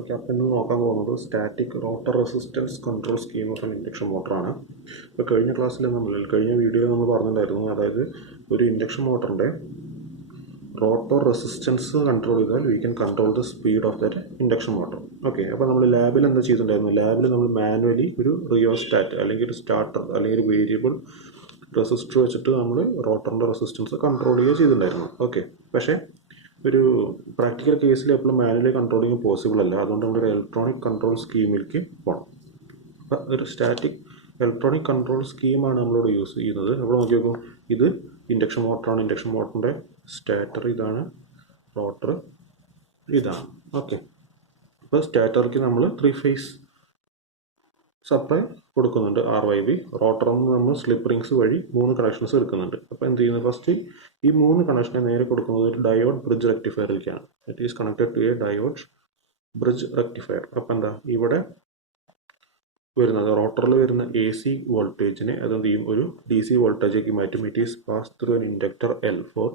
Okay, അപ്പോൾ ഇന്ന് നോക്കാൻ പോകുന്നത് static rotor resistance control scheme of an induction മോട്ടറാണ്. ഇപ്പോൾ കഴിഞ്ഞ വീഡിയോയിൽ നമ്മൾ പറഞ്ഞിട്ടുണ്ടായിരുന്നു, അതായത് ഒരു ഇൻഡക്ഷൻ മോട്ടറിൻ്റെ റോട്ടർ റെസിസ്റ്റൻസ് കൺട്രോൾ ചെയ്താൽ we can control the speed of that induction motor. Okay, അപ്പോൾ നമ്മൾ ലാബിൽ എന്താ ചെയ്തിട്ടുണ്ടായിരുന്നു? ലാബിൽ നമ്മൾ മാനുവലി ഒരു റിയോസ്റ്റാറ്റ് അല്ലെങ്കിൽ ഒരു സ്റ്റാർട്ടർ അല്ലെങ്കിൽ ഒരു വേരിയബിൾ റെസിസ്റ്റർ വെച്ചിട്ട് നമ്മൾ റോട്ടറിൻ്റെ റെസിസ്റ്റൻസ് കൺട്രോൾ ചെയ്യുക ചെയ്തിട്ടുണ്ടായിരുന്നു. ഓക്കെ, പക്ഷേ ഒരു പ്രാക്ടിക്കൽ കേസിൽ എപ്പോഴും മാനുവലി കൺട്രോളിങ് പോസിബിൾ അല്ല. അതുകൊണ്ട് നമ്മളൊരു ഇലക്ട്രോണിക് കൺട്രോൾ സ്കീമിലേക്ക് പോകണം. അപ്പം ഒരു സ്റ്റാറ്റിക് ഇലക്ട്രോണിക് കൺട്രോൾ സ്കീമാണ് നമ്മളോട് യൂസ് ചെയ്യുന്നത്. അപ്പോൾ നോക്കി നോക്കും, ഇത് ഇൻഡക്ഷൻ മോട്ടറാണ്. ഇൻഡക്ഷൻ മോട്ടറിൻ്റെ സ്റ്റാറ്റർ ഇതാണ്, റോട്ടർ ഇതാണ്. ഓക്കെ, അപ്പോൾ സ്റ്റാറ്റർക്ക് നമ്മൾ 3 ഫേസ് സപ്ലൈ കൊടുക്കുന്നുണ്ട്, RYB. റോട്ടറിൽ നിന്ന് നമ്മൾ സ്ലിപ്പ് റിങ്സ് വഴി 3 കണക്ഷൻസ് എടുക്കുന്നുണ്ട്. അപ്പോൾ എന്ത് ചെയ്യുന്നത്? ഫസ്റ്റ് ഈ 3 കണക്ഷനെ നേരെ കൊടുക്കുന്നത് ഒരു ഡയോഡ് ബ്രിഡ്ജ് റെക്ടിഫയറിലേക്കാണ്. It is connected to a diode bridge rectifier. അപ്പം എന്താ ഇവിടെ വരുന്നത്? റോട്ടറിൽ വരുന്ന AC വോൾട്ടേജിനെ അതെന്ത് ചെയ്യും? ഒരു DC വോൾട്ടേജേക്ക് മാറ്റും. It is pass through an inductor L for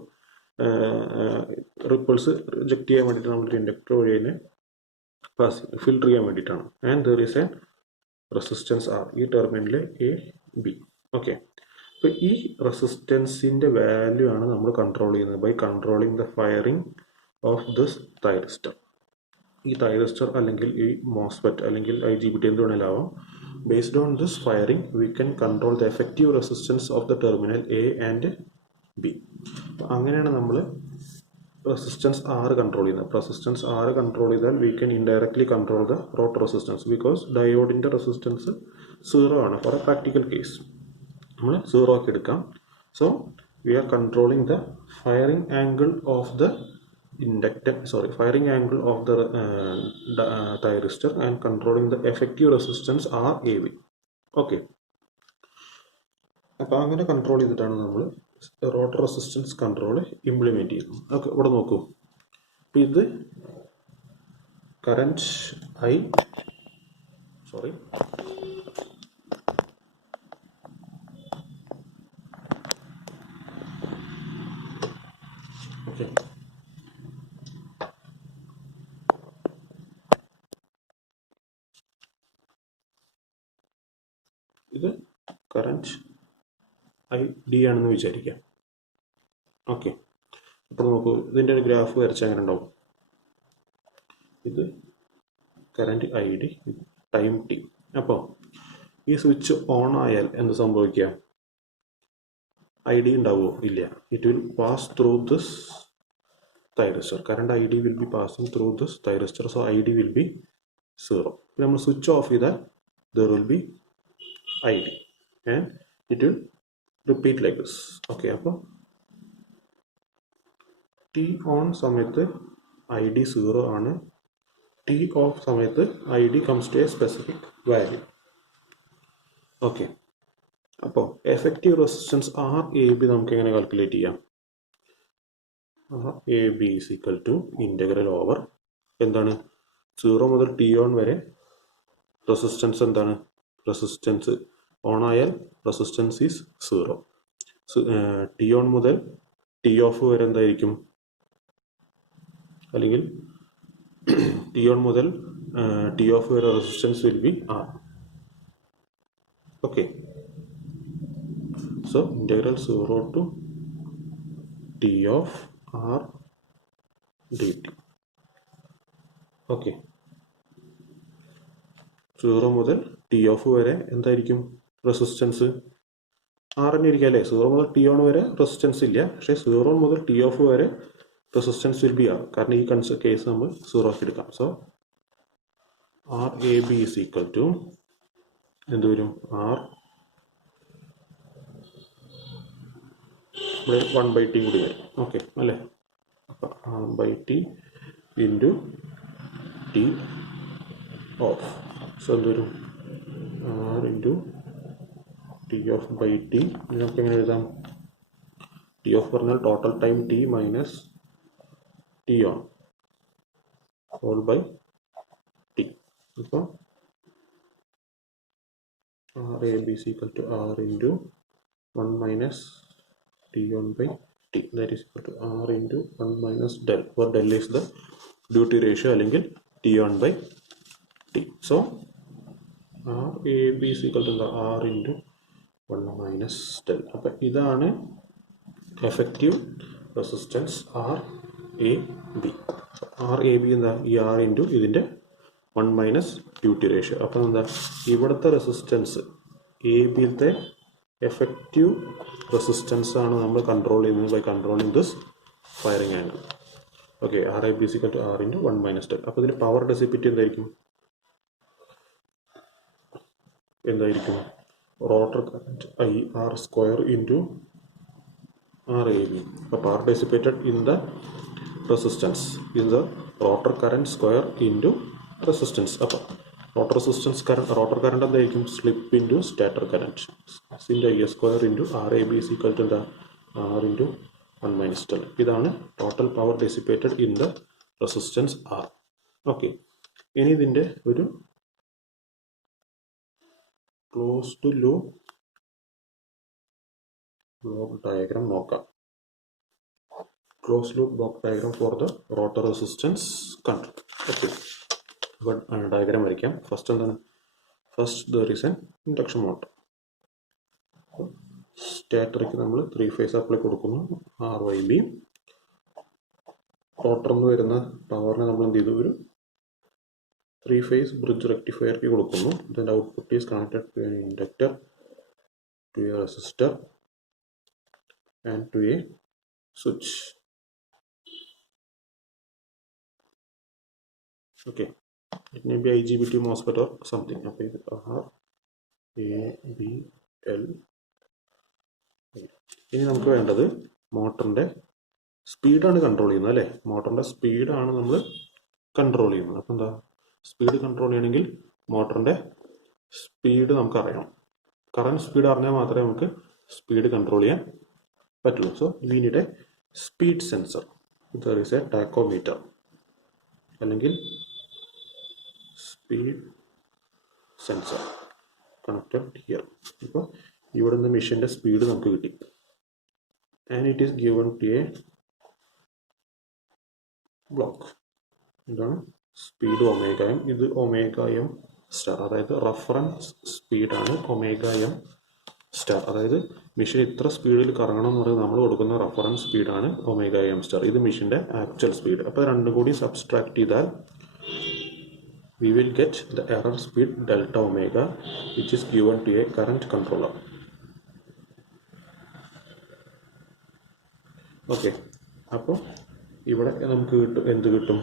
ripples reject ചെയ്യാൻ വേണ്ടിയിട്ട് നമ്മളൊരു ഇൻഡക്ടർ വഴി അതിനെ ഫിൽട്ടർ ചെയ്യാൻ വേണ്ടിയിട്ടാണ്. And there is a resistance R, ഈ ടെർമിനൽ AB. ഓക്കെ, അപ്പോൾ ഈ റെസിസ്റ്റൻസിൻ്റെ വാല്യൂ ആണ് നമ്മൾ കൺട്രോൾ ചെയ്യുന്നത് by controlling the firing of this thyristor. ഈ തൈറിസ്റ്റർ അല്ലെങ്കിൽ ഈ മോസ്ഫെറ്റ് അല്ലെങ്കിൽ IGBT എന്ത് വേണേലാവാം. Based on this firing we can control the effective resistance of the terminal A and B. അങ്ങനെയാണ് നമ്മൾ റെസിസ്റ്റൻസ് R കൺട്രോൾ ചെയ്യുന്നത്. റെസിസ്റ്റൻസ് R കൺട്രോൾ ചെയ്താൽ we can indirectly control the rotor resistance, because ഡയോഡിൻ്റെ resistance 0 ആണ്. Four A practical case നമ്മൾ 0 ആക്കി എടുക്കാം. So we are controlling the firing angle of the firing angle of the thyristor and controlling the effective resistance RAV. Okay, അപ്പോൾ അങ്ങനെ control ചെയ്തിട്ടാണ് നമ്മൾ rotor resistance control implement ചെയ്യുന്നത്. Okay, ഇവിടെ നോക്കൂ, അപ്പോൾ ഇത് കറൻറ്റ് ഓക്കെ, ഇത് കറൻറ്റ് ID ആണെന്ന് വിചാരിക്കാം. ഓക്കെ, അപ്പോൾ നോക്കൂ, ഇതിൻ്റെ ഒരു ഗ്രാഫ് വരച്ചാൽ അങ്ങനെ ഉണ്ടാവും. ഇത് കറൻറ്റ് ID, ടൈം T. അപ്പോൾ ഈ സ്വിച്ച് ഓൺ ആയാൽ എന്ത് സംഭവിക്കുക? ID ഉണ്ടാവുമോ? ഇല്ല. It will pass through this thyristor. Current ID will be passing through this thyristor. So ID will be 0. നമ്മൾ സ്വിച്ച് ഓഫ് ചെയ്താൽ there will be ID and it will repeat like this. Okay, അപ്പോൾ T on സമയത്ത് ID 0 ആണ്. T of സമയത്ത് ID comes to a specific value. Okay, അപ്പോൾ effective resistance RAB നമുക്ക് എങ്ങനെ calculate ചെയ്യാം? RAB is equal to integral over എന്താണ്? 0 മുതൽ T on വരെ റെസിസ്റ്റൻസ് എന്താണ്? റെസിസ്റ്റൻസ് ഓൺ ആയാൽ റെസിസ്റ്റൻസ് ഈസ് 0. T ഓൺ മുതൽ T ഓഫ് വരെ എന്തായിരിക്കും? അല്ലെങ്കിൽ T ഓൺ മുതൽ T ഓഫ് വരെ resistance will be R. Okay, so integral 0 to T of R dt. Okay, 0 മുതൽ T ഓഫ് വരെ എന്തായിരിക്കും റെസിസ്റ്റൻസ്? R തന്നെ ഇരിക്കുക അല്ലേ? 0 മുതൽ T ഓൺ വരെ റെസിസ്റ്റൻസ് ഇല്ല, പക്ഷേ 0 മുതൽ T ഓഫ് വരെ റെസിസ്റ്റൻസ് വിൽ ബി R. കാരണം ഈ കേസ് നമ്മൾ 0 ആക്കി എടുക്കാം. So RAB is equal to എന്ത് വരും? R ഇവിടെ 1/T കൂടി വരും. ഓക്കെ അല്ലേ? അപ്പം R/T into T of. So എന്ത് വരും? R into T off by T. നമുക്ക് എങ്ങനെ എഴുതാം? T ഓഫ് പറഞ്ഞാൽ total time T minus T on whole by T. അപ്പോൾ RAB is equal to R into 1 minus T on by T. That is equal to R into 1 minus del, where del is the duty ratio അല്ലെങ്കിൽ T1 by T. So R A B is equal to R into 1 minus del. അപ്പോൾ ഇതാണ് effective resistance R A B. R A B എന്താ ഈ R into ഇതിൻ്റെ 1 minus duty ratio. അപ്പം എന്താ ഇവിടുത്തെ resistance A ബിയിലത്തെ എഫക്റ്റീവ് റെസിസ്റ്റൻസ് ആണ് നമ്മൾ കൺട്രോൾ ചെയ്യുന്നത് by controlling this firing angle. Okay, R A B is equal to R into 1 minus del. അപ്പോൾ ഇതിൽ പവർ ഡെസിപ്പിറ്റി എന്തായിരിക്കും rotor current I R square into R A B. അപ്പോൾ power dissipated in the resistance in the rotor current square into resistance. അപ്പോൾ rotor current എന്തായിരിക്കും slip into stator current into I square into R A B is equal to എന്താ R into 1 minus del. ഇതാണ് total power dissipated in the resistance R. Okay, ഇനി ഇതിൻ്റെ ഒരു closed loop block diagram നോക്കാം. Closed loop block diagram for the rotor resistance control. Okay, അപ്പോൾ diagram വരയ്ക്കാം. First എന്താണ്? First there is an induction motor. സ്റ്റാറ്ററിക്ക് നമ്മൾ 3 ഫേസ് അപ്ലൈ കൊടുക്കുന്നു, ആർ വൈ ബി. റോട്ടറിൽ നിന്ന് വരുന്ന പവറിനെ നമ്മൾ എന്ത് ചെയ്തു, ഒരു 3 ഫേസ് ബ്രിഡ്ജ് റെക്ടിഫയർക്ക് കൊടുക്കുന്നു. ഇതിൻ്റെ output is connected to an inductor, to a resistor and to a switch. Okay, it may be IGBT MOSFET or something. Okay, R A B L. ഇനി നമുക്ക് വേണ്ടത് മോട്ടറിൻ്റെ സ്പീഡാണ് കൺട്രോൾ ചെയ്യുന്നത് അല്ലേ. മോട്ടറിൻ്റെ സ്പീഡാണ് നമ്മൾ കൺട്രോൾ ചെയ്യുന്നത്. അപ്പം എന്താ സ്പീഡ് കൺട്രോൾ ചെയ്യണമെങ്കിൽ മോട്ടറിൻ്റെ സ്പീഡ് നമുക്കറിയണം. കറണ്ട് സ്പീഡ് അറിഞ്ഞാൽ മാത്രമേ നമുക്ക് സ്പീഡ് കൺട്രോൾ ചെയ്യാൻ പറ്റുള്ളൂ. So we need a speed sensor. There is a tachometer അല്ലെങ്കിൽ സ്പീഡ് സെൻസർ കണക്റ്റഡ് ഹിയർ. ഇപ്പോൾ ഇവിടെ നിന്ന് മെഷീൻ്റെ സ്പീഡ് നമുക്ക് കിട്ടി. And it is given to a block. എന്താണ് സ്പീഡ് ഒമേഗ എം. ഇത് ഒമേഗ എം സ്റ്റാർ, അതായത് റഫറൻസ് സ്പീഡാണ് ഒമേഗ എം സ്റ്റാർ. അതായത് മെഷീൻ ഇത്ര സ്പീഡിൽ കറങ്ങണം എന്ന് പറയുന്നത് നമ്മൾ കൊടുക്കുന്ന റഫറൻസ് സ്പീഡാണ് ഒമേഗ എം സ്റ്റാർ. ഇത് മെഷീൻ്റെ ആക്ച്വൽ സ്പീഡ്. അപ്പോൾ രണ്ടും കൂടി സബ്സ്ട്രാക്ട് ചെയ്താൽ we will get the error speed delta omega which is given to a current controller. Okay, അപ്പോൾ ഇവിടെ നമുക്ക് കിട്ടും, എന്ത് കിട്ടും?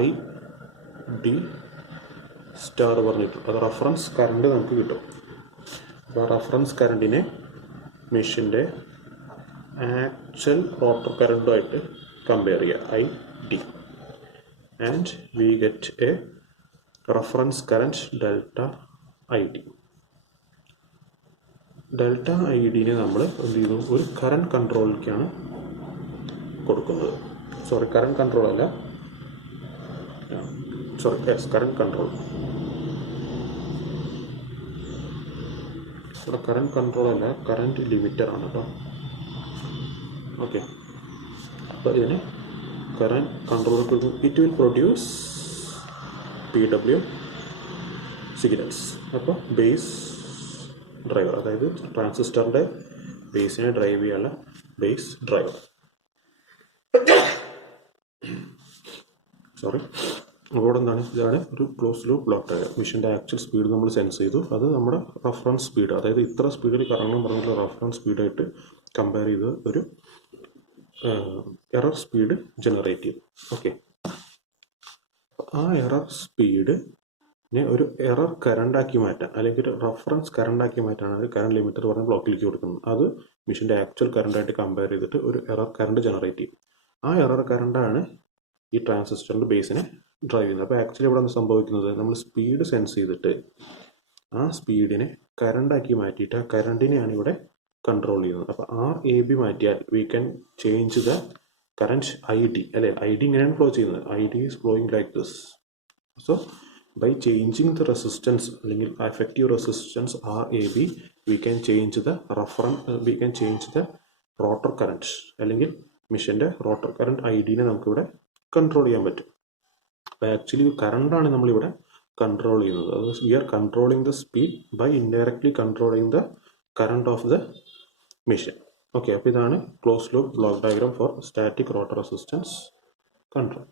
ഐ ഡി സ്റ്റാർ പറഞ്ഞിട്ട് അത് റഫറൻസ് കറണ്ട് നമുക്ക് കിട്ടും. അപ്പോൾ റഫറൻസ് കറണ്ടിനെ മെഷീൻ്റെ ആക്ച്വൽ റോട്ടർ കറണ്ടുമായിട്ട് കമ്പയർ ചെയ്യുക, I D. And we get a reference current delta ID. Delta I ഡിനെ നമ്മൾ എന്ത് ചെയ്തു, ഒരു കറണ്ട് കൺട്രോളിലേക്കാണ് കൊടുക്കുന്നത്. കറണ്ട് കൺട്രോൾ അല്ല, കറണ്ട് കൺട്രോൾ. ഇവിടെ കറണ്ട് കൺട്രോൾ അല്ല, കറണ്ട് ലിമിറ്റർ ആണ് കേട്ടോ. ഓക്കെ, അപ്പോൾ ഇതിന് current controller it will produce PW signals. അപ്പോൾ ബേസ് ഡ്രൈവർ, അതായത് ട്രാൻസിസ്റ്ററിൻ്റെ ബേസിനെ ഡ്രൈവ് ചെയ്യാനുള്ള ബേസ് ഡ്രൈവർ. അപ്പോൾ എന്താണ്, ഇതാണ് ഒരു ക്ലോസ് ലൂപ്പ് ബ്ലോക്ക് ഡയഗ്രം. മെഷീൻ്റെ ആക്ച്വൽ സ്പീഡ് നമ്മൾ സെൻസ് ചെയ്തു, അത് നമ്മുടെ റഫറൻസ് സ്പീഡ്, അതായത് ഇത്ര സ്പീഡിൽ കറങ്ങണം പറഞ്ഞിട്ടുള്ള റഫറൻസ് സ്പീഡായിട്ട് കമ്പയർ ചെയ്ത് ഒരു എറർ സ്പീഡ് ജനറേറ്റ് ചെയ്തു. ഓക്കെ, ആ എറർ സ്പീഡിനെ ഒരു എറർ കറണ്ടാക്കി മാറ്റാൻ, അല്ലെങ്കിൽ ഒരു റഫറൻസ് കറണ്ടാക്കി മാറ്റാനാണ് കറണ്ട് ലിമിറ്റർ പറഞ്ഞ ബ്ലോക്കിലേക്ക് കൊടുക്കുന്നത്. അത് മെഷീൻ്റെ ആക്ച്വൽ കറണ്ടായിട്ട് കമ്പയർ ചെയ്തിട്ട് ഒരു എറർ കറണ്ട് ജനറേറ്റ് ചെയ്യും. ആ എറർ കറണ്ടാണ് ഈ ട്രാൻസിസ്റ്ററിൻ്റെ ബേസിനെ ഡ്രൈവ് ചെയ്യുന്നത്. അപ്പോൾ ആക്ച്വലി ഇവിടെ സംഭവിക്കുന്നത്, നമ്മൾ സ്പീഡ് സെൻസ് ചെയ്തിട്ട് ആ സ്പീഡിനെ കറണ്ടാക്കി മാറ്റിയിട്ട് ആ കറണ്ടിനെയാണ് ഇവിടെ കൺട്രോൾ ചെയ്യുന്നത്. അപ്പോൾ ആർ എ ബി മാറ്റിയാൽ we can change the current I D അല്ലേ. ഐ ഡി ഇങ്ങനെയാണ് ഫ്ലോ ചെയ്യുന്നത്, I D is flowing like this. So by changing the resistance അല്ലെങ്കിൽ effective resistance R A B we can change the we can change the rotor current, അല്ലെങ്കിൽ മെഷീൻ്റെ rotor current I ഡിനെ നമുക്കിവിടെ control ചെയ്യാൻ പറ്റും. അപ്പോൾ actually കറണ്ടാണ് നമ്മളിവിടെ control ചെയ്യുന്നത്. അത് we are controlling the speed by indirectly controlling the current of the machine. Okay, അപ്പോൾ ഇതാണ് close loop block diagram for static rotor resistance control.